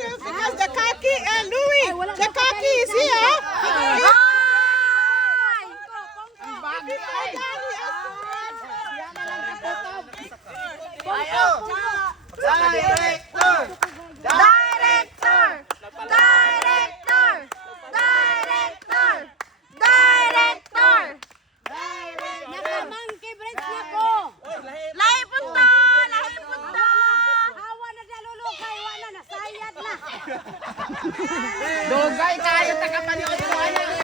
yourself because the Kaki and Louis, the Kaki is here. Director! Director! Director! Director! Director! Nakamangke break na ko. Lahi punta! Lahi punta! Hawa na dalulukay, wala na, nasayad na. Dugay kayo taga-panood ko.